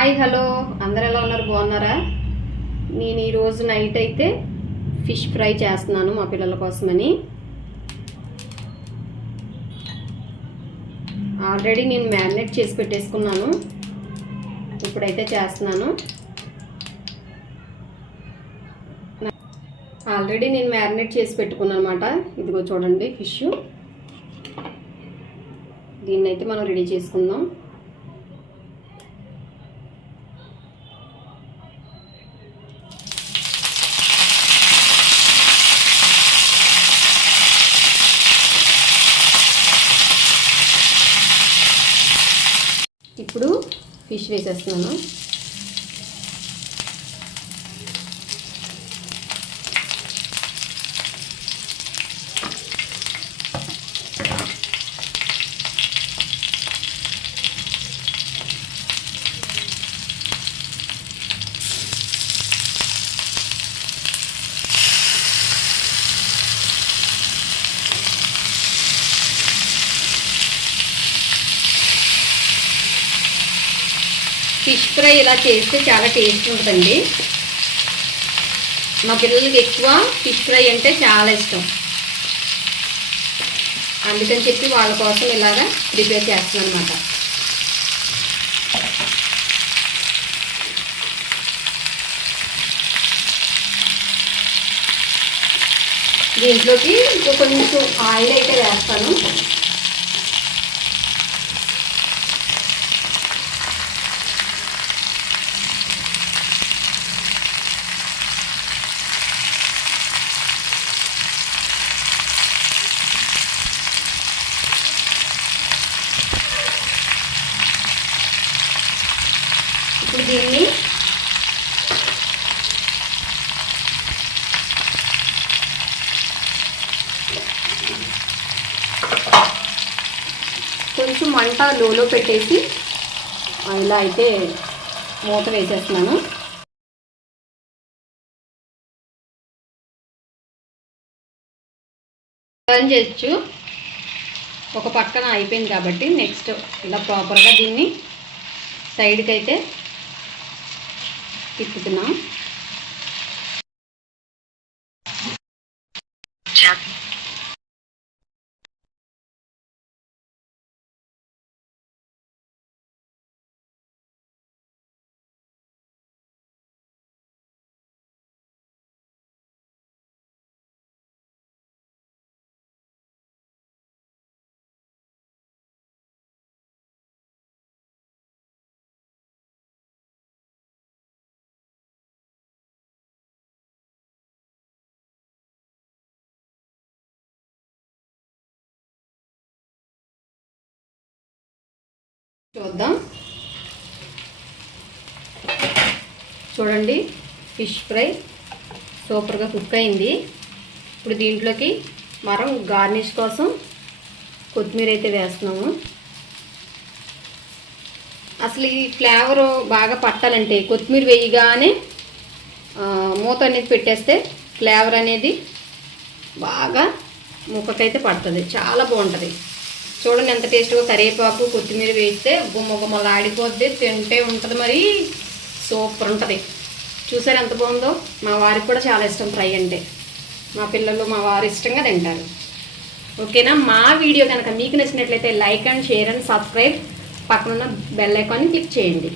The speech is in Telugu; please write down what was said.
Hi hello. అందరు ఎలా ఉన్నారు? బాగున్నారా? నేను ఈరోజు నైట్ అయితే ఫిష్ ఫ్రై చేస్తున్నాను మా పిల్లల కోసమని. ఆల్రెడీ నేను మ్యారినేట్ చేసి పెట్టేసుకున్నాను. ఇప్పుడైతే చేస్తున్నాను. ఆల్రెడీ నేను మ్యారినేట్ చేసి పెట్టుకున్నాను అనమాట ఇదిగో చూడండి ఫిష్. దీన్నైతే మనం రెడీ చేసుకుందాం. ఫిష్ వేసేస్తున్నాను. ఫిష్ ఫ్రై ఇలా చేస్తే చాలా టేస్ట్ ఉంటుందండి. మా పిల్లలకి ఎక్కువ ఫిష్ ఫ్రై అంటే చాలా ఇష్టం. అందుకని చెప్పి వాళ్ళ కోసం ఇలాగా ప్రిపేర్ చేస్తున్నాను అనమాట దీంట్లోకి ఇంకో కొంచెం ఆయిల్ అయితే వేస్తాను. ఇప్పుడు దీన్ని కొంచెం మంట లోలో పెట్టేసి ఇలా అయితే మూత వేసేస్తున్నాను. టర్న్ చేయొచ్చు. ఒక పక్కన అయిపోయింది కాబట్టి నెక్స్ట్ ఇలా ప్రాపర్గా దీన్ని సైడ్కి అయితే कितना? చూద్దాం. చూడండి ఫిష్ ఫ్రై సూపర్గా కుక్ అయింది. ఇప్పుడు దీంట్లోకి మనం గార్నిష్ కోసం కొత్తిమీర అయితే వేస్తున్నాము. అసలు ఈ ఫ్లేవర్ బాగా పట్టాలంటే కొత్తిమీర వేయగానే మూత అనేది పెట్టేస్తే ఫ్లేవర్ అనేది బాగా ముక్కకైతే పడుతుంది. చాలా బాగుంటుంది. చూడండి ఎంత టేస్ట్గా కరివేపాకు కొత్తిమీర వేస్తే గుమ్మ గుమ్మలు ఆడిపోద్ది. తింటే ఉంటుంది మరి. సూపర్ ఉంటుంది. చూసారు ఎంత బాగుందో? మా వారికి కూడా చాలా ఇష్టం ఫ్రై అంటే. మా పిల్లలు మా వారు ఇష్టంగా తింటారు. ఓకేనా? మా వీడియో కనుక మీకు నచ్చినట్లయితే like and share and subscribe. పక్కన ఉన్న బెల్ ఐకాన్ని క్లిక్ చేయండి.